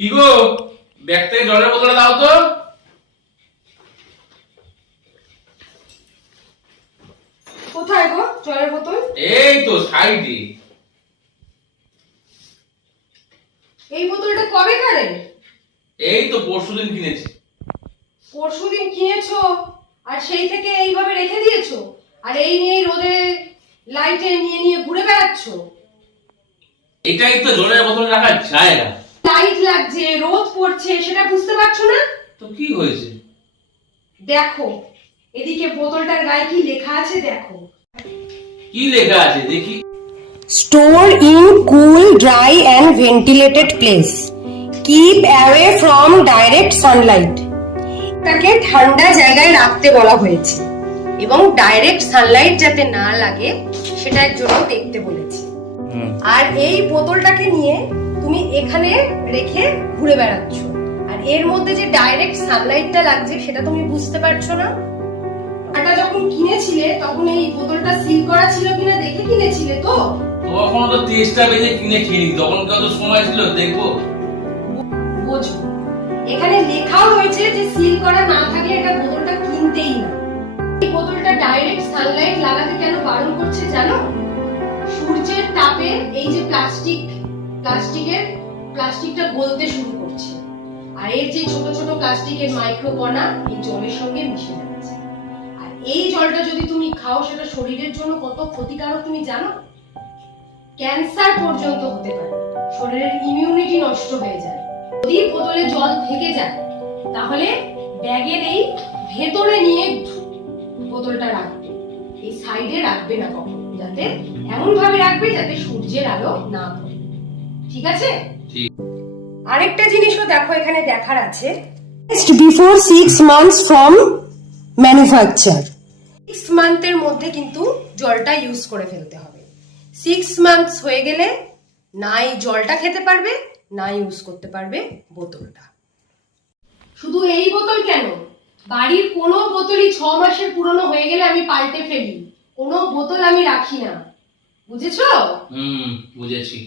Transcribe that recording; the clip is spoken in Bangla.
কি গো, ব্যাগ থেকে জলের বোতলটা দাও তো। কোথায় গো জলের বোতল? এই তো সাইডে। এই বোতলটা কবে কারে? এই তো পরশুদিন কিনেছি। পরশুদিন কিনেছো আর সেই থেকে এইভাবে রেখে দিয়েছো, আর এই নিয়ে রোদে লাইটে নিয়ে নিয়ে ঘুরে বেড়াচ্ছো। এটাই তো জলের বোতল রাখার জায়গা। লাইট লাগছে, রোদ পড়ছে, সেটা বুঝতে পারছো না? তো কি হয়েছে? দেখো এদিকে বোতলটার গায়ে কি লেখা আছে দেখো। কি লেখা আছে দেখি। Store in cool, dry and ventilated place. Keep away from direct sunlight. তাকে ঠান্ডা জায়গায় রাখতে বলা হয়েছে এবং ডাইরেক্ট সানলাইট যাতে না লাগে সেটার জন্য দেখতে বলেছে। আর এই বোতলটাকে নিয়ে তুমি এখানে রেখে ঘুরে বেড়াচ্ছ, আর এর মধ্যে যে ডাইরেক্ট সানলাইটটা লাগছে সেটা তুমি বুঝতে পারছো না। এটা যখন কিনেছিলে তখন এই বোতলটা সিল করা ছিল কিনা দেখে কিনেছিলে তো? তখন তো 23টা বেজে কিনে খেলি, তখন কত সময় ছিল দেখবো। বোঝো, এখানে লেখাও রয়েছে যে সিল করা না থাকলে এটা বোতলটা কিনতেই না। এই বোতলটা ডাইরেক্ট সানলাইট লাগাতে কেন বারণ করছে জানো? সূর্যের তাপে এই যে প্লাস্টিকটা গলতে শুরু করছে, আর এর যে ছোট ছোট প্লাস্টিকের মাইক্রোকণা এই জলের সঙ্গে মিশে যাচ্ছে। আর এই জলটা যদি তুমি খাও সেটা শরীরের জন্য কত ক্ষতিকারক তুমি জানো? ক্যান্সার পর্যন্ত হতে পারে, শরীরের ইমিউনিটি নষ্ট হয়ে যায়। যদি বোতলে জল থেকে যায় তাহলে ব্যাগের এই ভেতরে নিয়ে বোতলটা রাখবে, এই সাইডে রাখবে না কখনো, যাতে এমন ভাবে রাখবে যাতে সূর্যের আলো না পড়ে। ঠিক আছে? ঠিক। আরেকটা জিনিসও দেখো এখানে দেখার আছে, বিফোর 6 months ফ্রম ম্যানুফ্যাকচার। 6 মান্থের মধ্যে কিন্তু জলটা ইউজ করে ফেলতে হবে। 6 মান্থস হয়ে গেলে না এই জলটা খেতে পারবে না ইউজ করতে পারবে বোতলটা। শুধু এই বোতল কেন, বাড়ির কোনো বোতলই 6 মাসের পুরনো হয়ে গেলে আমি পাল্টে ফেলি, কোনো বোতল আমি রাখি না। বুঝেছো? বুঝেছি।